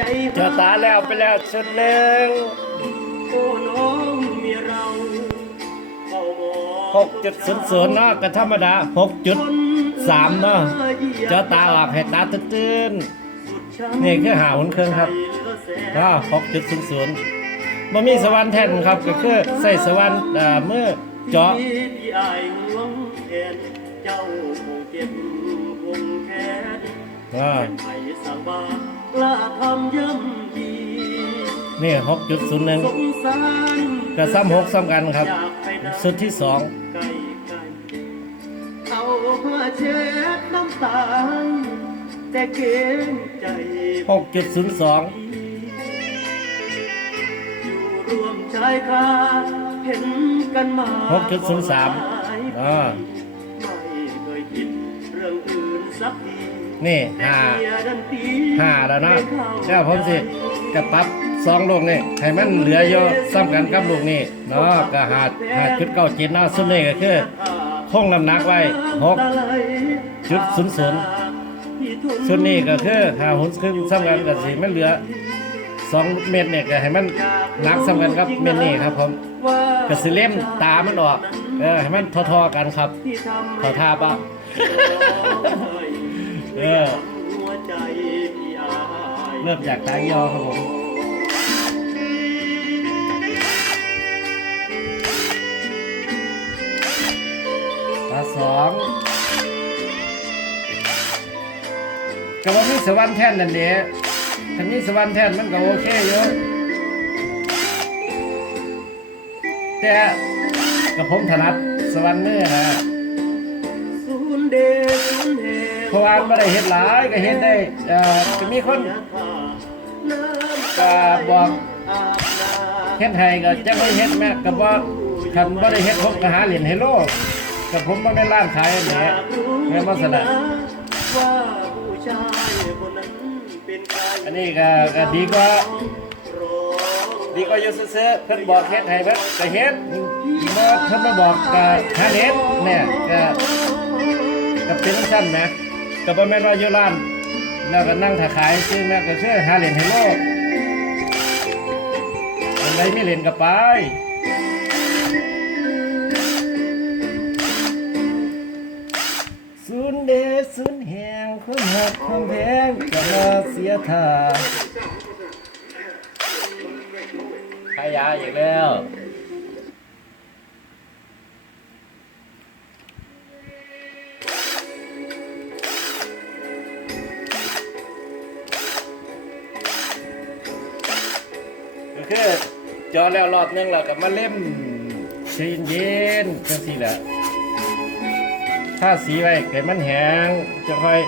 จเจอตาแล้วไปแล้วชุดหนึ่งโอ้น้องมีเราเข้าบอกหกจุดศูนย์ศูนย์เนาะก็ธรรมดาหกจุดสามเนาะเจอตาออกให้ตาตื้นๆนี่คือหาหุ่นเครื่องครับก็หกจุดศูนย์ศูนย์บ่มีสวรรค์แท่นครับก็คือใส่สวรรค์เมือเจาะที่อเจ้าคงเจ็บคงแค้น อ่าไผ่สังบากล้าทำย่ำดีนี่หกจุดศูนย์หนึ่งสงสารก็ซ้ำหกซ้ำกันครับอยากไปนั่งสุดที่สองใกล้ๆเอาผ้าเช็ดน้ำตาแต่เกรงใจหกจุดศูนย์สองอยู่รวมชายคาเห็นกันมาหกจุดศูนย์สามหลายปีอ่าไม่เคยคิดเรื่องอื่นสักที นี่ห้าห้าแล้วนะไม่เข้าแล้วผมสิกระปับสองลูกนี่ให้มันเหลืออยู่ซ้ำกันกับลูกนี่เนาะก็หาหาจุดเก้าเจ็ดเนาะส่วนนี้ก็คือคงน้ำหนักไว้หกจุดศูนย์ศูนย์ส่วนนี้ก็คือหาหุ่นคือซ้ำกันกับสิมันเหลือสองเม็ดเนี่ยก็ให้มันหนักซ้ำกันกับเม็ดนี้ครับผมก็สิเล่มตามันออกเออให้มันทอๆกันครับขอทาปะ เออเริ่มจากตายอครับผมตาสองก็ว่ามีสวรรค์แท่นนั่นเด้ถ้ามีสวรรค์แท่นมันก็โอเคอยู่แต่กับผมถนัดสวรรค์เมือนะ ราะว่าไม่ได้เห็นหลายก็เห็นได้จะมีคนก็บอกเฮ็ดให้ก็จะไม่เฮ็ดแม่ก็บ่คันบ่ได้เฮ็ดผมก็หาเหรียญให้โลกกับผมบ่แม่ร้านขายแหละแม่นบ่สนะอันนี้ก็ก็ดีกว่าดีกว่าอยู่ซื่อๆเพิ่นบอกเฮ็ดให้เพิ่นก็เฮ็ดบ่เพิ่นมาบอกก็หาเฮ็ดแม่ก็ก็เป็นจังซั่นแหม ก็บ่แม่นว่าอยู่ร้านแล้วก็นั่งถ้าขายซื้อแม่ก็คือหาเหรียญให้โลกอันใดไม่เล่นก็ไปศูนย์เดชศูนย์แห่งคนหักความแพงจะมาเสียท่าขายยาอีกแล้ว คือจอแล้วรอบนึงแล้วก็มาเล่มใจเย็นๆจังซี่แหละถ้าสีไว้เกิดมันแห้งจะค่อย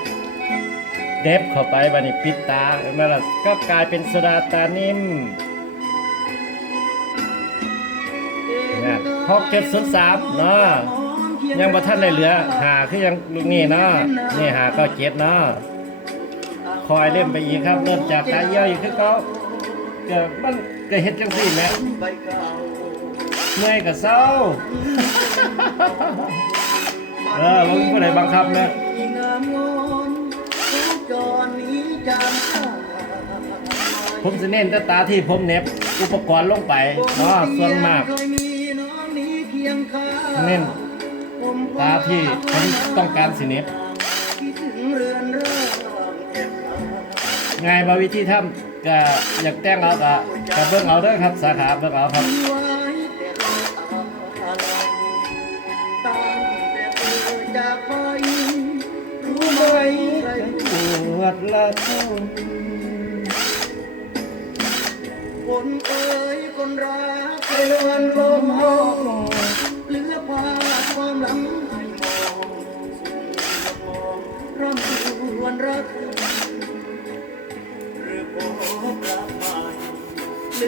เด็บเข้าไปบัดนี้ปิดตาเห็นไหมล่ะก็กลายเป็นโซดาตานิ่มนะหกเจ็ดศูนย์สามเนาะยังบ่ทันได้เหลือหาคือยังลูกนี่เนาะนี่หาก็เจ็ดเนาะคอยเล่มไปอีกครับ เริ่มจากตาเยี่ยวอีกคือเขา กิดมันก็เฮ็ดจังซี่แหมใบเมื่อยก็เศร้า เออบ่มีผู้ใดบังคับนะงามงอนผู้จรนี้จามข้าผมจะเน้นแต่ตาที่ผมเหน็บอุปกรณ์ลงไปเนาะส่วนมาก เน้นตาที่ผมต้องการสิเหน็บคิดถึงเรือนร่างแอบาง่ายมาวิธีทำ ก็อยากแต่งเอาก็ก็เบิ่งเอาเด้อครับ สาขาเบิ่งเอาครับรู้ไหมใครปวดละท่าคนเอ่ยคนรักเตือนลมหองเหลือภาพความหลังให้มองสุดมองร่ำรวนรัก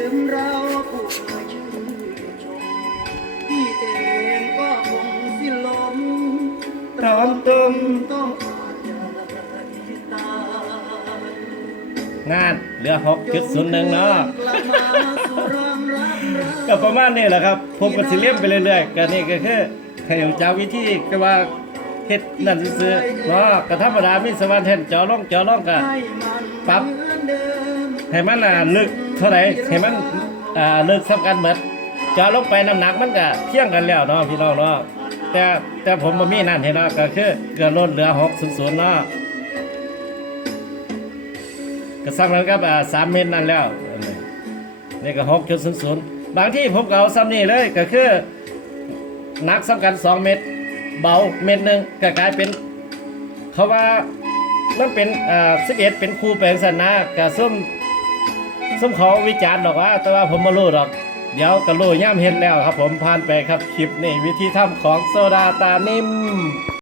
ลืมเราผู้เคยชื่นชมพี่เองก็คงสิ้นลมตอมตุมต้องขาดใจตายงานเหลือ6.01เนาะกลับมาสู่รังรักรักก็ประมาณนี้แหละครับ ผมก็สิเลี่ยมไปเรื่อยๆก็นี่ก็คือให้รู้จักวิธีก็ว่าเฮ็ดนั่นซื่อๆเนาะก็ธรรมดามีสวรรค์แท่นเจอลงเจอลงก็ให้มันปรับ เหมือนเดิม ให้มันอ่าลึกเท่าไหร่ให้มันอ่าลึกสำคัญเหมือนจะลงไปน้ำหนักมันก็เที่ยงกันแล้วเนาะพี่น้องเนาะแต่แต่ผมบ่มีนั่นเห็นเนาะก็คือเกินลดเหลือ600เนาะก็ซ้ำกันกับอ่า3เมตรนั่นแล้วนี่ก็6.00บางที่ผมก็เอาซ้ำนี่เลยก็คือหนักสำคัญ2เมตร เบาเม็ดหนึ่งก็กลายเป็นเขาว่ามันเป็นอ่าสิบเอ็ดเป็นครูแปลงสนนะกับส้ม สมเขาวิจารณ์หรอกว่า แต่ว่าผมมารู้ดอก เดี๋ยวกระลู่ย่ำเห็นแล้วครับผมผ่านไปครับคลิปนี่วิธีทำของโซดาตานิ่ม